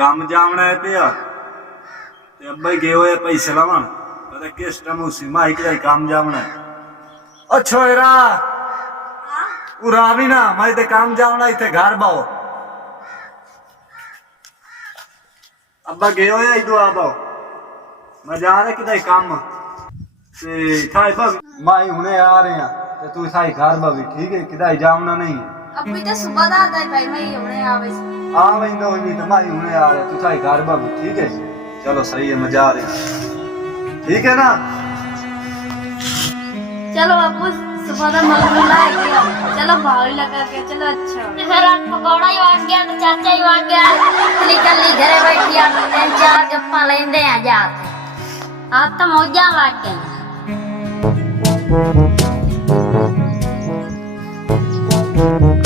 काम जावना है ते अब्बा गए हुए पैसे लावन पता किस टाइम उसी माई के काम जावना है। अच्छा हेरा उरा भी ना मैं ते काम जावना इथे घर बाओ अब्बा गए हुए इधर आ बाओ मैं जा रहा किधर काम ते थाई भाभी माई हुने आ रहे हैं ते तू थाई घर भाभी ठीक है किधर जावना नहीं है। अभी तो सुबह दा आता है भाई मैं हुने आवे आ वही भी तो माई हुने आ रहे तू थाई घर भाभी ठीक है। चलो सही है मैं जा रही ठीक है ना। चलो अबू सुबह दा मंगल लाए गया चलो भाई लगा के चलो अच्छा फिर आज पकौड़ा ही वाट गया तो चाचा ही वाट गया कल्ली घरे बैठी आ तीन चार गप्पा लेंदे आ जाते आज तो मौजा वाट गई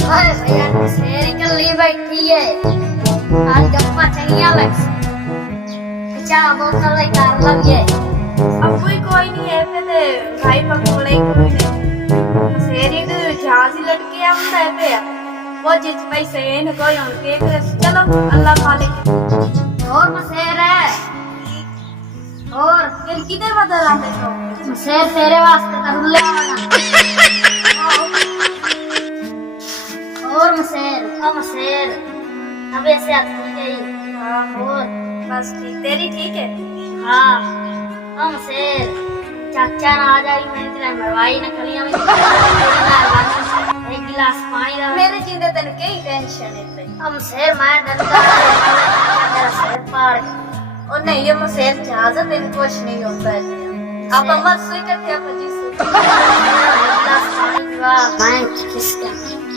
हाय भैया शेरी कल्ली बैठी है आज गप्पा चढ़िया लग चाह बोतल ले कर लगे अबू कोई नहीं है पे भाई पकौड़े कोई नहीं शेरी तो झांसी लटके आंदा है पे वो जिस पैसे इन कोई उनके चलो अल्लाह मालिक और मसेर है और फिर किधर बदल आते हो मसेर तेरे वास्ते कर ले और मसेर अब ऐसे आती गई और बस ठीक तेरी ठीक है हाँ मसेर चाचा ना आ जाए मैं तेरा मरवाई ना कलियां में एक गिलास पानी ला मेरे जिंदे तन कई टेंशन है हम शेर मैं डरता है मेरा सिर फाड़ और नहीं ये मसेर जहाज तेन कुछ नहीं होता है आप अम्मा सुई करते आप जी से गिलास पानी पीवा मैं किसका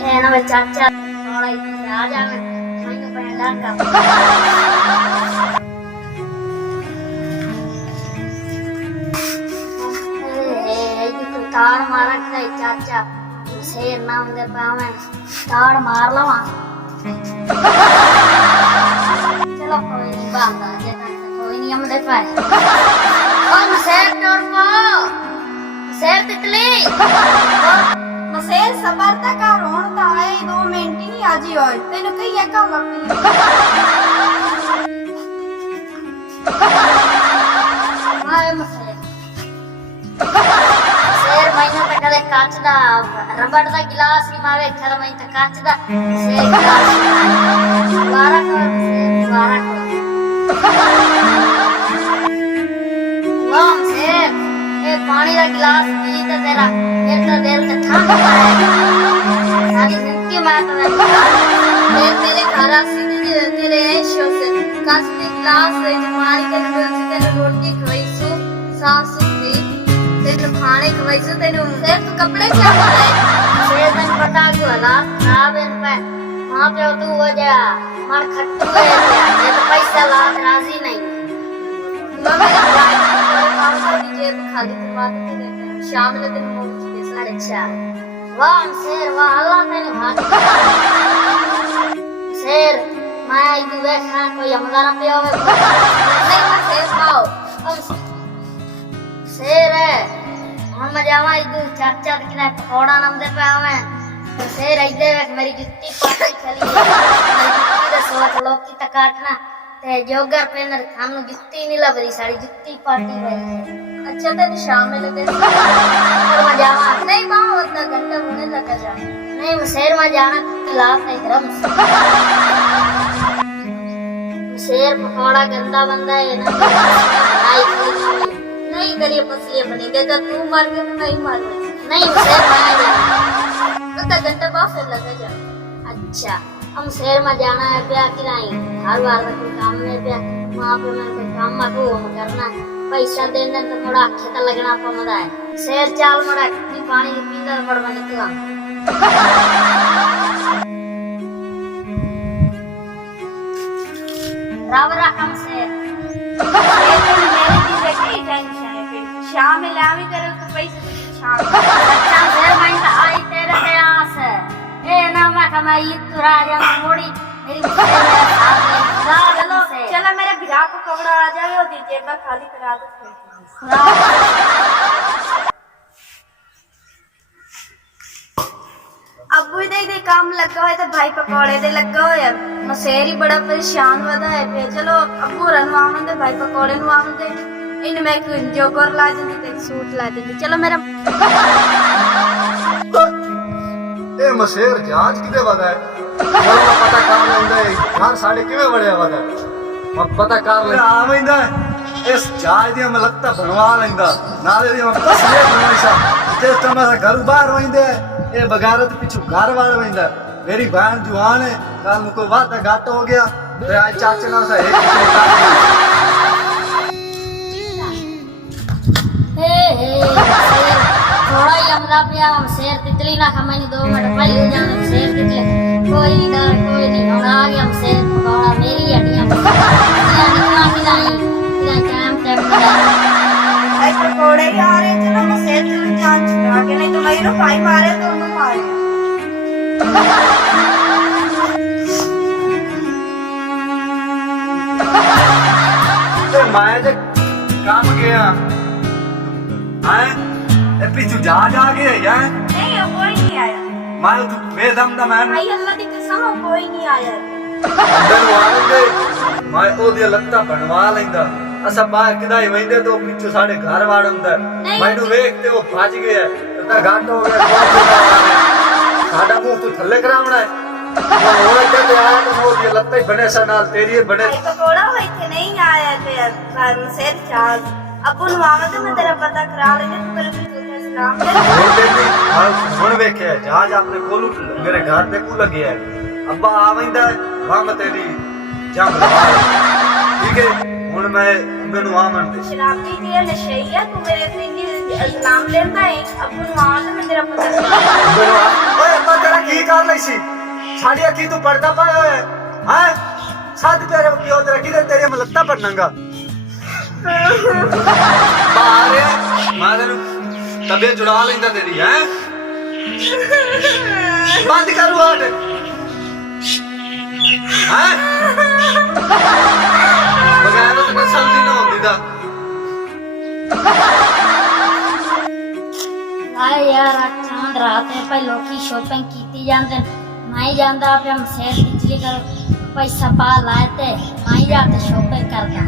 ए ना चाचा थोड़ा इधर आ जा मैं तो पैदा कर ताड़ मारा के चाचा शेर नाम दे पावे ताड़ मार लवा चलो कोई नहीं बांधा जे कोई नहीं हम दे पाए ओ शेर टोर को शेर तितली मसेर सबर का रोण ता आए 2 मिनट ही नहीं आजी होय तेनु कई का लपी हाय मसेर मैंने तो कदे काच दा रबड़ दा गिलास ही मावे चल मैं तो काच दा से गिलास दोबारा वाम से ए पानी दा गिलास पी तो तेरा फिर तो दिल ते ठंड है सारी जिंदगी मैं तो मेरे घर आसी तेरे ऐशो से काच दे गिलास है पानी के अंदर से तेरे रोटी खवाईसु साफ सुथरी तेरे खाने खवाईसु तेरे सिर्फ कपड़े क्या बनाए से दिन पता क्यों हालात खराब है पे वहां पे तू हो जा मार खट्टू है ये तो पैसा ला राजी नहीं मेरे भाई पापा की जेब खाली करवा देते शाम में दिन मोड़ के सारे अच्छा वाह शेर वाह अल्लाह तेने भाग शेर मैं इधर बैठा कोई हमारा पे होवे नहीं मैं शेर खाओ शेर है हम जावा इधर चाचा के पकौड़ा नाम दे पे आवे शेर इधर मेरी जुत्ती पाटी चली जुत्ती दे सोच लोग की तकाटना ते जोगर पेनर खानु जुत्ती नहीं लबरी सारी जुत्ती पाटी भाई अच्छा तेरे शाम में लगे और मैं जावा नहीं वहाँ उतना घंटा होने लगा जा नहीं मैं शेर में जाना लाभ नहीं करम शेर पकौड़ा गंदा बंदा है ना नहीं करिए पसलिए बनी देगा तू मार के नहीं मार नहीं शेर में जाना उतना घंटा बाद फिर लगा जा अच्छा हम शेर में जाना है प्या कि नहीं हर बार कोई काम में प्या वहाँ पे मैं कोई काम में को करना पैसा देने तो थोड़ा अच्छा लगना पड़ता है शेर चाल मरा की पानी पीता पड़ में निकला रावरा कम से मेरी चीजें कई टेंशन है फिर शाम में लावी करो तो पैसे तुझे शाम अच्छा शेर मैं तो आई तेरे पे आस है ए ना मैं कमाई तू राजा मोड़ी मेरी चलो चलो मेरे बिरा को कपड़ा आ जाए और दीजिए मैं खाली करा दो अब ਅੱਬੂ ਦੇ ਕੰਮ ਲੱਗਾ ਹੋਇਆ ਤੇ ਭਾਈ ਪਕੌੜੇ ਦੇ ਲੱਗਾ ਹੋਇਆ ਮਸੇਰ ਹੀ ਬੜਾ ਪਰੇਸ਼ਾਨ ਵਦਾ ਹੈ ਪਿਆ ਚਲੋ ਅੱਬੂ ਰਨ ਆਉਣ ਦੇ ਭਾਈ ਪਕੌੜੇ ਨੂੰ ਆਉਣ ਦੇ ਇਹਨੂੰ ਮੈਂ ਜੋਗਰ ਲਾ ਦਿੰਦੀ ਤੇ ਸੂਟ ਲਾ ਦਿੰਦੀ ਚਲੋ ਮੇਰਾ ਇਹ ਮਸੇਰ ਜਾਂਚ ਕਿਤੇ ਵਦਾ ਹੈ ਚਲੋ ਪਤਾ ਕਰ ਲੈਂਦਾ ਹੈ ਘਰ ਸਾਡੇ ਕਿਵੇਂ ਵੜਿਆ ਵਦਾ ਮੈਂ ਪਤਾ ਕਰ ਲੈ ਆ ਵੈਂਦਾ ਇਸ ਜਾਂਚ ਦੀ ਮਲਕਤਾ ਬਣਵਾ ਲੈਂਦਾ ਨਾਲੇ ਦੀ ਪਸਲੇ ਬਣਾਈਸਾ ਜਿਸ ਤਰ੍ਹਾਂ ਘਰ ਬਾਹਰ ਵੈਂਦੇ ਇਹ ਬਗਾਰਤ ਪਿੱਛੋਂ ਘਰ ਵਾਲ ਵੈਂਦਾ ਮੇਰੀ ਭੈਣ ਜਵਾਨ ਹੈ ਕੱਲ ਨੂੰ ਕੋਈ ਵਾਦਾ ਘੱਟ ਹੋ ਗਿਆ ਤੇ ਅੱਜ ਚਾਚੇ ਨਾਲ ਸਾ थोड़ा ही हमरा पिया हम शेर तितली ना खाने 2 मिनट पहले जाने शेर तितली कोई डर कोई नहीं हम आ गए हम शेर पकौड़ा मेरी हड्डियां नहीं टाइम भाई पकौड़े ही आ रहे चलो मसेर चलो जान छुड़ा के नहीं तो मैं नो भाई मारे तो उन्होंने मारे मैं काम गया हैं पिछू जहाज आ गया यार नहीं अब कोई नहीं आया मैं तू बेदम दा मैं भाई अल्लाह की कसम अब कोई नहीं आया अंदर वाले मैं ओदी लत्ता बनवा लेंदा असा बाहर किदाई वंदे तो पिछू साडे घर वाड़ हुंदा मैनू देखते वो भज गया इतना घाट हो गया साडा मुंह तू थल्ले करावना है वो कहते आया तो ओदी लत्ता ही बने सा नाल तेरी बने भाई पकोड़ा होई थे नहीं आया थे मसेर जहाज अब बनवावा तो मैं तेरा पता करा लेंगे तू मेरे को सलाम दे ਹੁਣ ਵੇਖਿਆ ਜਹਾਜ਼ ਆਪਣੇ ਕੋਲ ਮੇਰੇ ਘਰ ਦੇ ਕੋਲ ਲੱਗਿਆ ਅੱਬਾ ਆ ਵੈਂਦਾ ਵੰਮ ਤੇਰੀ ਜੰਮ ਠੀਕ ਹੈ ਹੁਣ ਮੈਂ ਮੈਨੂੰ ਆਮਣ ਦੇ शराबी दी नशैया तू मेरे से इल्जाम लेता है अब बनवावा तो मैं तेरा पता करा ਓਏ ਅੱਬਾ ਤੇਰਾ ਕੀ ਕਰ ਲਈ ਸੀ ਸਾਡੀ ਅੱਖੀ ਤੂੰ ਪਰਦਾ ਪਾਇਆ ਹੋਇਆ ਹੈ ਸੱਦ ਤੇਰੇ ਪਿਓ ਤੇਰਾ ਕਿਹਦੇ ਤੇਰੇ ਮਲੱਤਾ ਪੜਨਾਂਗਾ ਬਾਰੇ ਮਾਂ ਤੈਨੂੰ ਤਬੀਅਤ ਜੁੜਾ ਲੈਂਦਾ ਤੇਰੀ ਹੈ ਬੰਦ ਕਰ ਵਾਟ ਹੈ ਬਗੈਰ ਤਾਂ ਨਸਲ ਦੀ ਨਾ ਹੁੰਦੀ ਦਾ आए यार आज चांद रात है पे लोकी शॉपिंग कीती जांदे मैं जांदा पे हम शेर तितली कर पैसा पा लाए थे मैं जाते शॉपिंग करके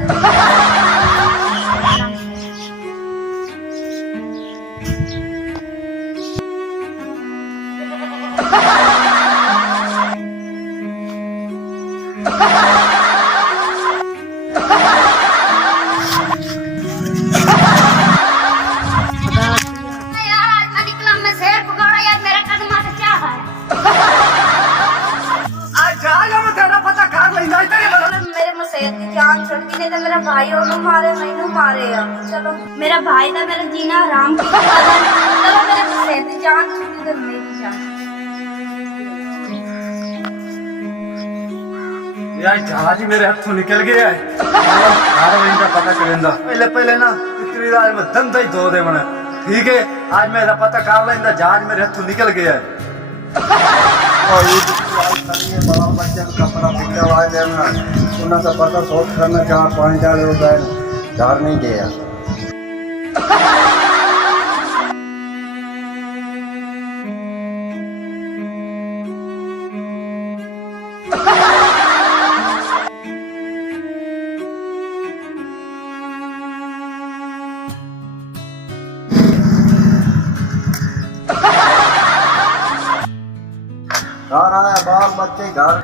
मेरे मसेर की जान छुड़ गई नहीं तो मेरा भाई ओनू मारे मैनू मारे चलो मेरा भाई दा मेरा जीना हराम किया चलो मेरे मसेर की जान छुड़ी तो मेरी जान यार जहाज ही मेरे हाथों निकल गया है हर वही का पता करेंदा पहले ना इतनी रात में धंधा ही धो दे मने ठीक है आज मेरा पता कर लेंदा जहाज मेरे हाथों निकल गया है और ये ये बड़ा बच्चे का कपड़ा पिक्चर आ जाना उन्हें तो पता सोच करना जहाँ 5 डाले हो गए घर नहीं गया घर आया बाल बच्चे घर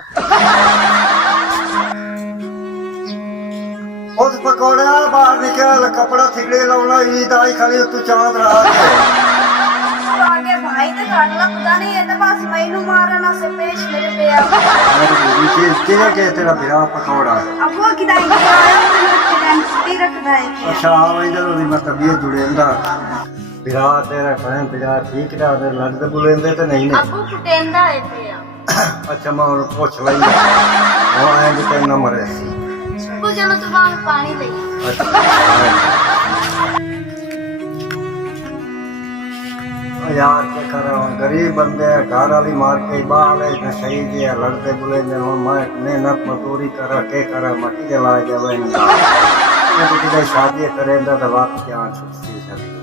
उस पकौड़े बाहर निकल कपड़ा थिकड़े लाउना ईद आई खाली तू चांद रहा आगे भाई तो काटला पता नहीं है तो बस मैनू मारना से पेश मेरे पे आ किने के तेरा बिरा पकौड़ा अब वो किदाई गया आया मैंने टेंट छुट्टी रखदा है अच्छा आवेंदा तो मैं तबीयत जुड़ेंदा बिरा तेरा कहन बिरा ठीक रहा ते लड़दे बुलेंदे ते नहीं अबू कुटेंदा है पे अच्छा मैं पूछ लैंदा वो आए कि तेरे न मरे अबू चलो तू वहां पानी ले यार क्या कर गरीब बंदे घर वाली मार के बाल है सही दिया लड़ते बुलेंदे मैं मेहनत मजदूरी करा के करा मटी जला जावे मैं तो किसी शादी करेंदा तो बात क्या छुट्टी सकी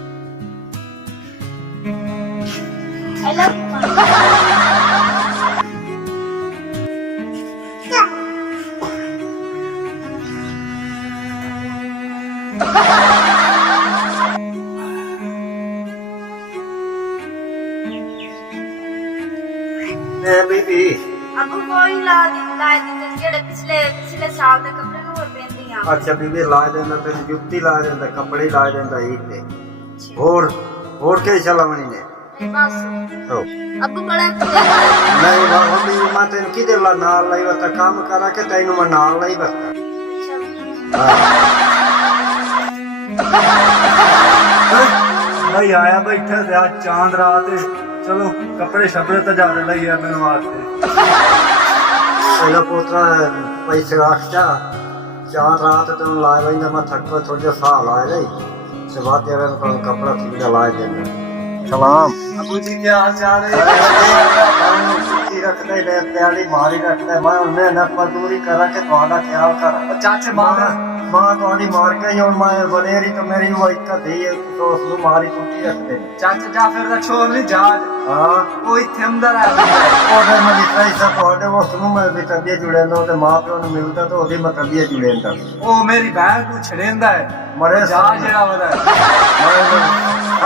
I love बीबी अब कोई ला दी जेड़े पिछले साल दे कपड़े नु पहनदी आ। अच्छा बीबी ला देंदा ते जुत्ती ला देंदा कपड़े ला देंदा ईद ते और के चलावनी ने बस तो अब बड़ा नहीं बाबा बीबी मां तेन किदे ला नाल लाई वता काम करा के तैनू मैं नाल लाई बस भाई आया बैठा थे आज चांद रात है चलो कपड़े शपड़े तो ज्यादा लई है मेरे वास्ते पहला पोतरा पैसे रखता चांद रात तुम लाए भाई मैं थको थोड़े सा लाए गई से बात तेरे को कपड़ा ठीक लाए देंगे सलाम अबू जी क्या हाल चाल है छुट्टी रखते ले प्याली मारी रखते मैं उन्हें न मजदूरी करा के तुम्हारा ख्याल कर चाचे मां तुम्हारी मार के और मैं बनेरी तो मेरी वो एक दी है तो उसको मारी कुटी रखते चाचे जा फिर छोड़ नहीं जहाज हां कोई थमदा है और मैं लिखा ही सब और वो सुनो मैं भी तबियत जुड़े लो तो मां प्यो ने मिलता तो ओदी मैं तबियत जुड़े दा ओ मेरी बहन को छड़ेंदा है मरे जहाज जेड़ा वदा मैं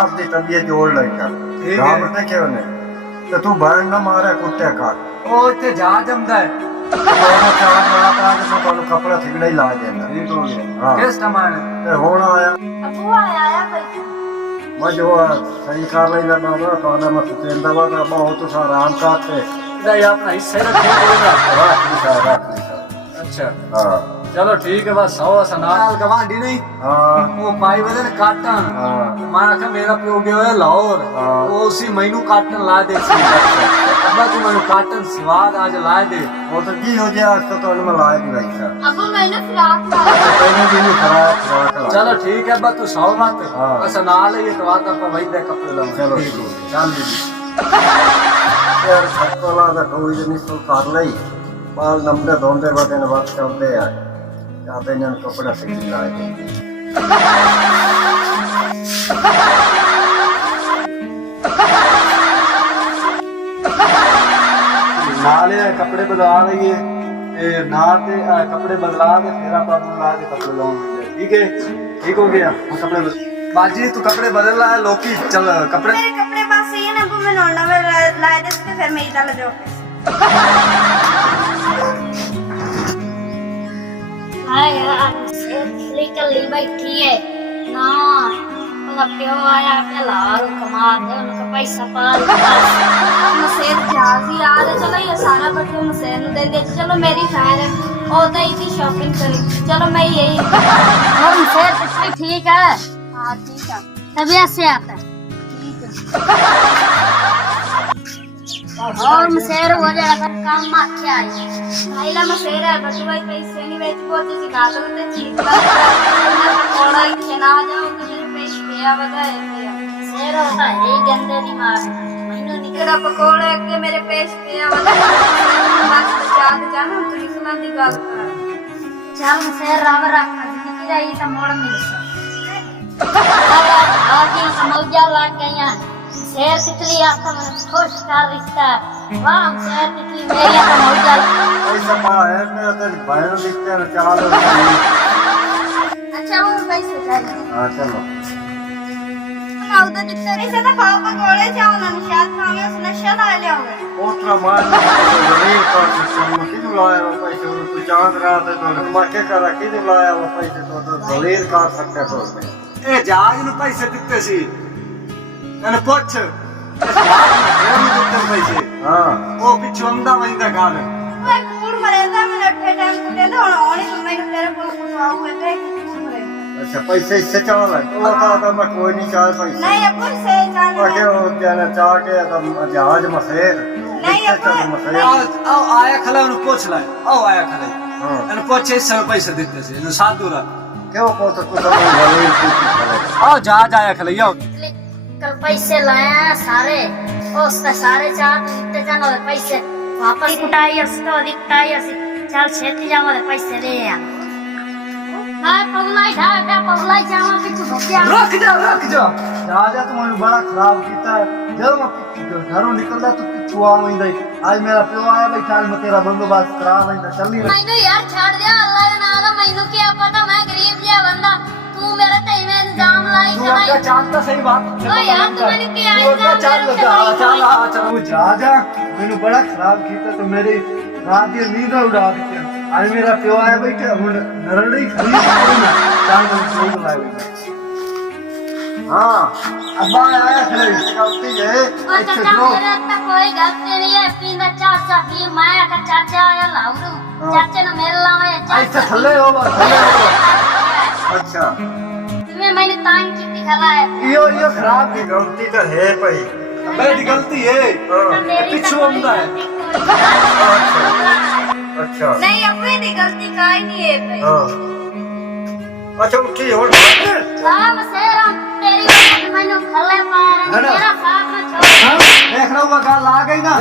अब दी तबियत जोड़ लेता ठीक है बता क्यों ने तो तू बहन ना मारे कुत्ते का ओ इथे जहाज आंदा है दोनों चार रात आज मैं ਤੁਹਾਨੂੰ कपड़ा ठिगड़ा ही ला देना ठीक हो गया हां किस टमाने ते होण आया अब आया भाई मैं जो सही कर रही ना बाबा तो मैं सुतेंदा वा बहुत आराम करते नहीं अपना हिस्सा रखे होगा अच्छा हां चलो ठीक है बस सौ सनाल गवांडी नहीं हां वो पाई वदन काटन हां मैं आखा मेरा पियो गयो है लाहौर वो उसी महीनू काटन ला दे सी अब्बा तू मैंने काटन स्वाद आज ला दे वो तो की हो गया आज तो मैं लाए दी भाई साहब अब मैंने फ्रॉक पहले भी नहीं खराब चलो ठीक है अब्बा तू सौ मत बस ना ले तो आता पर वही दे कपड़े ला चलो ठीक हो चल दीदी यार खटकोला दा कोई नहीं सो कर लई बाल नंबे धोंदे बदन वक्त चलते आ जाते ने कपड़ा सीख लाए नाले कपड़े बदला रही है नाते कपड़े बदला के फिर आप ला के कपड़े लाऊंगे ठीक हो गया कपड़े बाजी तू कपड़े बदल रहा है लोकी चल कपड़े मेरे कपड़े बस ये ना वो मैं नोना में लाए दे के फिर मेरी डाल दो हाय यार निकल ली बैठी है ना उनका प्यो आया अपने लारू कमा दे उनका पैसा पाल मसेर जाजी आ रहा चलो ये सारा बटू मसेर नु दे दे चलो मेरी खैर है ओदा ही थी शॉपिंग करी चलो मैं यही और मसेर पिछली ठीक है हां ठीक है तबीयत से आता है ठीक है और मसेर हो जाएगा फिर काम माखे आई आइला मसेर है बटू भाई पैसे नहीं बेच पहुंचे सिखा दो ते चीज थोड़ा ही चना जाओ तो मेरे पेश पे आवा है मसेर होता है ही गंदे दिमाग मैंने तेरा पकोड़े के मेरे पेश पे आवा बस चांद जानो तू सुना दी गल कर चल मसेर राव रख जिंदगी रही तो मोड़ मिल आज ये समझा लग गई है शेर तितली आता मैं खुश कर रिश्ता वाह शेर तितली मेरी आता मौजा पैसा पा है मेरा तेरी बहन दिखते हैं चाल अच्छा वो पैसे चाहिए हां चलो ना उधर जितने से ना पापा कोड़े जाओ ना शायद हमें उसने शला ले आओगे ओट्रा मार जमीन पर मैं किदु लाया वो पैसे तो चांद रात है तो मैं क्या करा किदु लाया वो पैसे तो दलील कर सकते तो ए जहाज नु पैसे दिते सी मैंने पूछ पैसे हां वो पिछू अंदा वंदा गाल मैं कूड़ मरेंदा मैं अठे टाइम कुटे ना और ही मैं तेरे को कुछवाऊ है ते कूड़ मरे अच्छा पैसे इससे चला वो था मैं कोई नहीं चाह पैसे नहीं अब से जाने ओके वो जाना चाह के तुम जहाज मसेर नहीं अब आओ आया खला उन्हें पूछ लाए आओ आया खला हां उन्हें पूछे इससे पैसे देते से इन्हें साधु रहा क्यों को तो कुछ दलील आओ जहाज आया खला आओ कल पैसे लाया सारे उसने सारे चार इतने जानो पैसे वापस कुटाई और तो अधिक कुटाई और चल छेती जाओ पैसे ले आ मैं पगलाई पगलाई जाओ पिछु भक्तिया रख जा जहाज तुम्हारे बड़ा खराब कीता जब मैं घरों निकलदा तो पिछु आ वंदा आज मेरा प्यो आया भाई चाल मैं तेरा बंदोबस्त करा वंदा चल नहीं मैंने यार छोड़ दिया अल्लाह का नाम मैंने क्या पता मैं गरीब जिया बंदा तू मेरे ते इवें इल्जाम लाई तू अग्गा चल तो सही बात ओ यार तू मैंने क्या तू अग्गा इल्जाम चल चल तू जा मैंने बड़ा खराब किया तो मेरी रात की नींद उड़ा दी आज मेरा प्यो आया बैठे हुन नरड़ी खड़ी चाल मैं सो बुलाया हां अब्बा आया खड़े गलती है ओ चाचा मेरे तो कोई गलती नहीं है पींदा चाचा ही माया का चाचा आया लाउरू चाचे ने मेरे लावे ऐसे थल्ले हो बस थल्ले हो अच्छा तुम्हें मैंने तांग की खला है यो खराब की गलती तो है भाई मेरी गलती है पिछू आंदा है अच्छा नहीं अपनी दी गलती काई नहीं है भाई हां अच्छा उठी हो राम से राम तेरी वजह से मैंने खले मारे मेरा साथ में छोड़ देख रहा हूँ गल आ गई ना